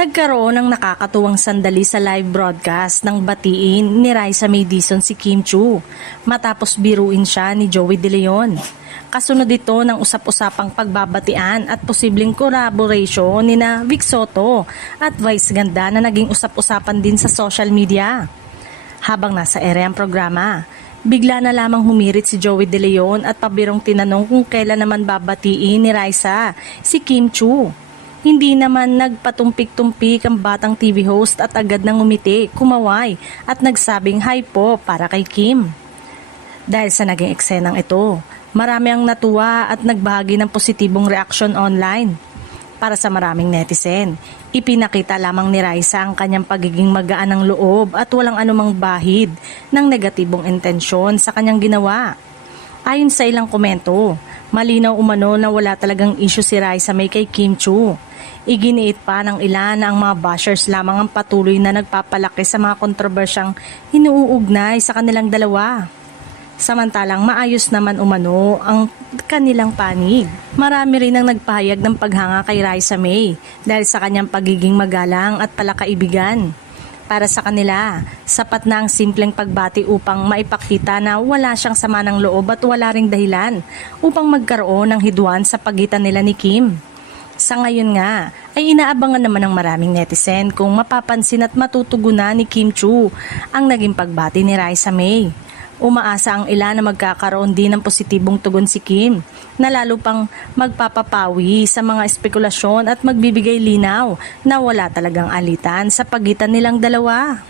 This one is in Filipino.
Nagkaroon ng nakakatuwang sandali sa live broadcast ng batiin ni Raisa May Dizon si Kim Chiu matapos biruin siya ni Joey De Leon. Kasunod ito ng usap-usapang pagbabatian at posibleng collaboration ni na Vic Soto at Vice Ganda na naging usap-usapan din sa social media. Habang nasa ere ang programa, bigla na lamang humirit si Joey De Leon at pabirong tinanong kung kailan naman babatiin ni Raisa si Kim Chiu. Hindi naman nagpatumpik-tumpik ang batang TV host at agad nang umiti, kumaway at nagsabing hi po para kay Kim. Dahil sa naging eksenang ito, marami ang natuwa at nagbahagi ng positibong reaksyon online. Para sa maraming netizen, ipinakita lamang ni Raisa ang kanyang pagiging magaan ng loob at walang anumang bahid ng negatibong intensyon sa kanyang ginawa. Ayon sa ilang komento, malinaw umano na wala talagang issue si Raisa May kay Kim Chiu. Iginiit pa ng ilan na ang mga bashers lamang ang patuloy na nagpapalaki sa mga kontrobersyang hinuugnay sa kanilang dalawa. Samantalang maayos naman umano ang kanilang panig. Marami rin ang nagpahayag ng paghanga kay Raisa May dahil sa kanyang pagiging magalang at palakaibigan. Para sa kanila, sapat na ang simpleng pagbati upang maipakita na wala siyang sama ng loob at wala ring dahilan upang magkaroon ng hidwaan sa pagitan nila ni Kim. Sa ngayon nga, ay inaabangan naman ng maraming netizen kung mapapansin at matutugunan ni Kim Chiu ang naging pagbati ni Raisa May. Umaasa ang ilan na magkakaroon din ng positibong tugon si Kim, na lalo pang magpapapawi sa mga espekulasyon at magbibigay linaw na wala talagang alitan sa pagitan nilang dalawa.